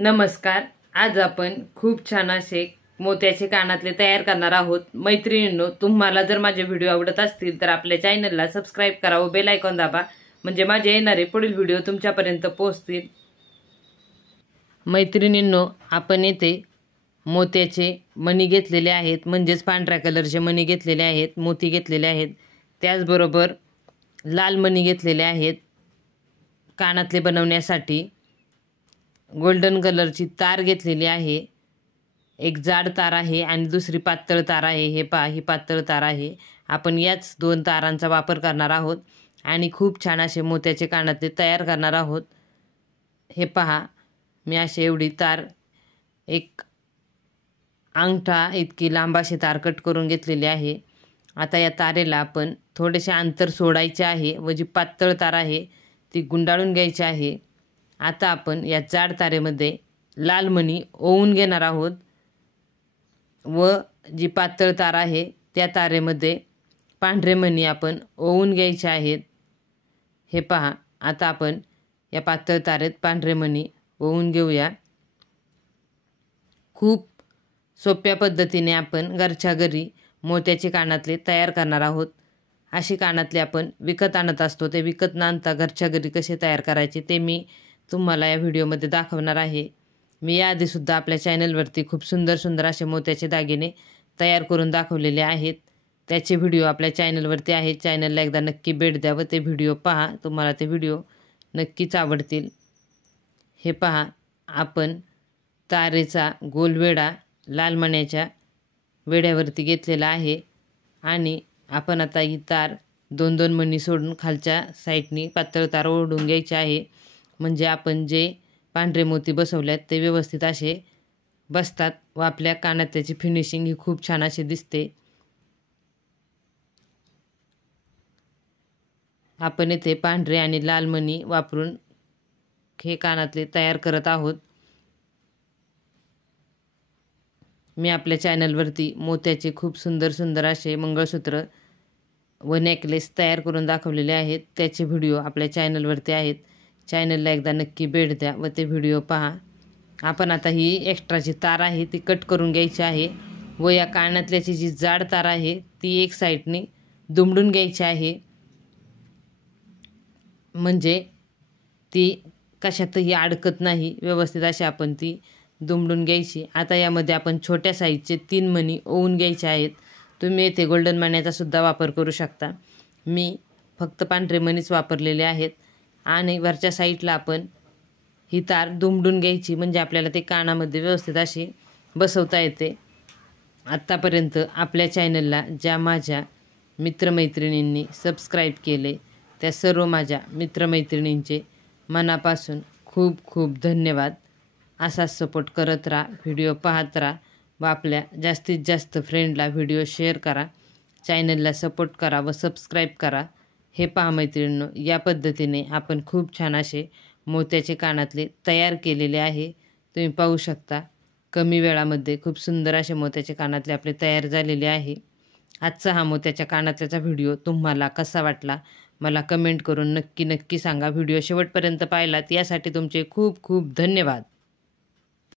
नमस्कार। आज आपण खूप छान असे मोत्याचे कानातले तयार करणार आहोत। मैत्रिणींनो, तुम्हाला जर माझे व्हिडिओ आवडत असतील तर आपल्या चॅनलला सबस्क्राइब करा व बेल आयकॉन दाबा, म्हणजे माझे येणारे पुढील व्हिडिओ तुमच्यापर्यंत पोहोचतील। मैत्रिणींनो, आपण येथे मोत्याचे मणी घेतलेले आहेत, म्हणजेच पांढऱ्या कलरचे मणी घेतलेले आहेत, मोती घेतलेले आहेत। त्याचबरोबर लाल मणी घेतलेले आहेत कानातले बनवण्यासाठी। गोल्डन कलरची तार घेतलेली आहे, एक जाड तार आहे आणि दुसरी पातळ तार आहे। हे पहा, ही पातळ तार आहे। आपण याच दोन तारांचा वापर करणार आहोत आणि खूप छान असे मोत्याचे कानातले तयार करणार आहोत। हे पहा, मी अशी एवढी तार, एक अंगठा इतकी लांब अशी तार कट करून घेतलेली आहे। आता या तारेला आपण थोडेसे अंतर सोडायचे आहे व जी पातळ तार आहे ती गुंडाळून घ्यायची आहे। आता आपण या जाड तारेमध्ये लाल मणी ओवून घेणार आहोत व जी पातळ तार आहे त्या तारेमध्ये पांढरे मणी आपण ओवून घ्यायचे आहेत। हे पहा, आता आपण या पातळ तारेत पांढरे मणी ओवून घेऊया। खूप सोप्या पद्धतीने आपण घरच्या घरी मोत्याचे कानातले तयार करणार आहोत। अशी कानातले आपण विकत आणत असतो, ते विकत न आणता घरच्या घरी कसे तयार करायचे ते मी तुम्हाला या व्हिडिओमध्ये दाखवणार आहे। मी याआधीसुद्धा आपल्या चॅनलवरती खूप सुंदर सुंदर असे मोत्याचे दागिने तयार करून दाखवलेले आहेत। त्याचे व्हिडिओ आपल्या चॅनलवरती आहेत। चॅनलला एकदा नक्की भेट द्या व ते व्हिडिओ पहा, तुम्हाला ते व्हिडिओ नक्कीच आवडतील। हे पहा, आपण तारेचा गोल वेढा लाल मण्याच्या वेढ्यावरती घेतलेला आहे आणि आपण आता ही तार दोन दोन मणी सोडून खालच्या साईडनी पातळ तार ओढून घ्यायची आहे, म्हणजे आपण जे पांढरे मोती बसवले आहेत ते व्यवस्थित असे बसतात व आपल्या कानातल्याची फिनिशिंग ही खूप छान अशी दिसते। आपण इथे पांढरे आणि लाल मणी वापरून हे कानातले तयार करत आहोत। मी आपल्या चॅनलवरती मोत्याचे खूप सुंदर सुंदर असे मंगळसूत्र व नेकलेस तयार करून दाखवलेले आहेत। त्याचे व्हिडिओ आपल्या चॅनलवरती आहेत। चॅनलला एकदा नक्की भेट द्या व ते व्हिडिओ पहा। आपण आता ही एक्स्ट्राची तार आहे ती कट करून घ्यायची आहे व या कानातल्याची जी जाड तार आहे ती एक साईडने दुमडून घ्यायची आहे, म्हणजे ती कशातही अडकत नाही। व्यवस्थित अशी आपण ती दुमडून घ्यायची। आता यामध्ये आपण छोट्या साईजचे 3 मणी ओवून घ्यायचे आहेत। तुम्ही येथे गोल्डन मण्याचा सुद्धा वापर करू शकता। मी फक्त पांढरे मणीच वापरलेले आहेत आणि वरच्या साईडला आपण ही तार दुमडून घ्यायची, म्हणजे आपल्याला ते कानामध्ये व्यवस्थित अशी बसवता येते। आत्तापर्यंत आपल्या चॅनलला ज्या माझ्या मित्रमैत्रिणींनी सबस्क्राईब केले त्या सर्व माझ्या मित्रमैत्रिणींचे मनापासून खूप खूप धन्यवाद। असाच सपोर्ट करत राहा, व्हिडिओ पाहत राहा व आपल्या जास्तीत जास्त फ्रेंडला व्हिडिओ शेअर करा। चॅनलला सपोर्ट करा व सबस्क्राईब करा। हे पहा मैत्रिणींनो, या पद्धतीने आपण खूप छान असे मोत्याचे कानातले तयार केलेले आहे। तुम्ही पाहू शकता, कमी वेळामध्ये खूप सुंदर असे मोत्याचे कानातले आपले तयार झालेले आहे। आजचा हा मोत्याच्या कानातल्याचा व्हिडिओ तुम्हाला कसा वाटला मला कमेंट करून नक्की नक्की सांगा। व्हिडिओ शेवटपर्यंत पाहिलात यासाठी तुमचे खूप खूप धन्यवाद।